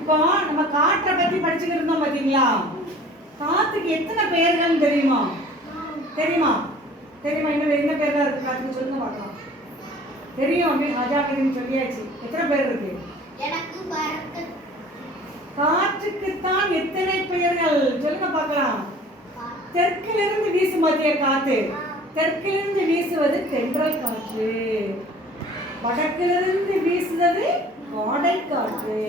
இப்போ நம்ம காற்றை பத்தி படிச்சுக்கிட்டு இருந்தோம் பாத்தீங்களா? காத்துக்கு எத்தனை பெயர்கள் தெரியுமா? தெரியுமா? தெரியுமா? இன்னும் என்ன பேர்லாம் இருக்கு காத்துக்கு சொல்லுங்க பார்க்கலாம். தெரியும் அப்படின்னு அஜாக்கிரதைன்னு சொல்லியாச்சு. எத்தனை பேர் இருக்கு? காற்றுக்குத்தான் எத்தனை பெயர்கள் சொல்லுங்க பார்க்கலாம். தெற்கிலிருந்து வீசும் மத்திய காத்து. தெற்கிலிருந்து வீசுவது தென்றல் காற்று. வடக்கிலிருந்து வீசுவது வாடை காற்று.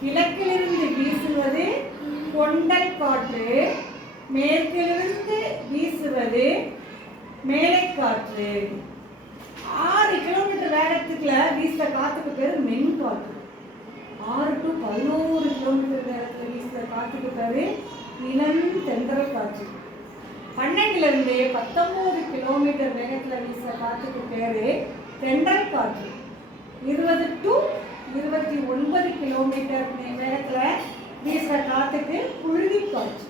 கிழக்கிலிருந்து வீசுவது கொண்டல் காற்று. மேற்கிலிருந்து வீசுவது மேலை காற்று. 6 கிலோமீட்டர் வேகத்துக்குள்ள வீசுற காத்துக்கு பேரு மென் காற்று. 6 to 11 கிலோமீட்டர் வேகத்துல வீசுற காத்துக்கு பேரு இளம் தென்றல் காற்று. 12 இருந்து 19 கிலோமீட்டர் வேகத்துல வீசுற காத்துக்கு பேரு தென்றல் காற்று. 20 to 29 கிலோமீட்டர் வேகத்துல வீசுற காத்துக்கு புழுதி காற்று.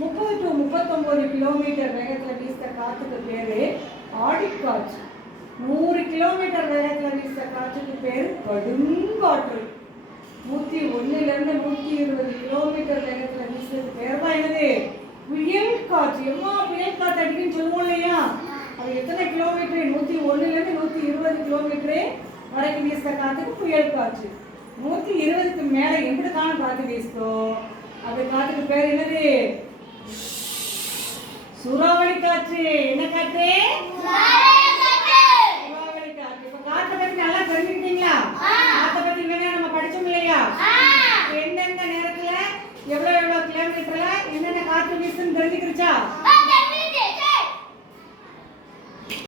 30 to 39 கிலோமீட்டர் வேகத்துல வீசுற காத்துக்கு பேரு ஆடிக்காற்று. 100 கிலோமீட்டர் வேகத்துல வீசுற காற்றுக்கு பேரு கடுங்காற்று. 101 இருந்து 120 கிலோமீட்டர் வேகத்துல வீசுறது பேர் தான் என்னது? புயல் காற்று. எம்மா புயல் காற்று அடிக்குன்னு சொல்லுவோம் இல்லையா? அது எத்தனை கிலோமீட்டர்? 101 இருந்து 120 கிலோமீட்டர் வரைக்கும் வீசுற காத்துக்கு புயல் காற்று. 120க்கு மேல எப்படிக்கான காற்று வீசுதோ அது காற்றுக்கு பேர் என்னது? சூறாவளி காற்று. என்ன காற்று?